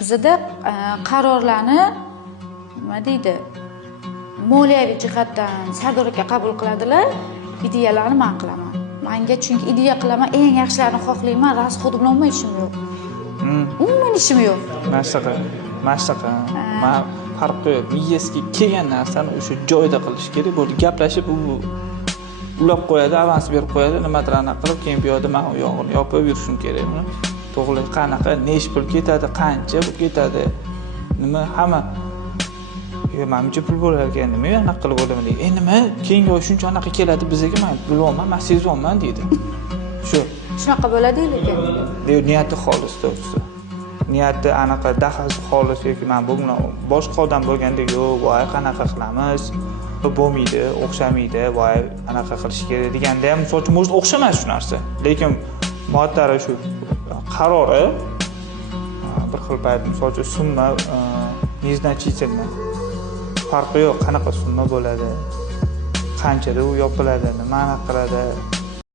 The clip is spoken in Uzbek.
Bizda qarorlarni nima deydi? Moliyaviy jihatdan sardoraga qabul qiladilar, ideyalarni men qilaman. Menga chunki ideya qilaman, eng yaxshilarini xohlayman, rasxod bilan umuman ishim yo'q. Umuman ishim yo'q. Mashqa. Men farqi yo'q. Miyasiga kelgan narsani o'sha joyida qilish kerak. Bo'ldi gaplashib ulab qo'yadi, avans berib qo'yadi, nimadir anaqa qilib, keyin bu yoqda men u yog'ini yopib yurishim kerak. To'g'ri, qanaqa, necha pul ketadi, qancha pul ketadi, nima hamma menimcha pul bo'lar ekan, nima anaqa qilib o'ylayman deydi. Nima keyingi oy shuncha anaqa keladi bizga, men bilyapman, men sezyapman deydi. Shunaqa bo'ladi lekin. Niyati xolis to'g'risi. Niyati anaqa daxlsi xolis yoki men bu bilan boshqa odam bo'lganda yo'q, voy qanaqa qilamiz, bo'lmaydi, o'xshamaydi, voy anaqa qilish kerak deganda ham misol uchun o'zi o'xshamas shu narsa. Lekin muattari shu qarori bir xil payt misol uchun summa незначительно farqi yo'q, qanaqa summa bo'ladi, qanchada u yopiladi, nima qiladi.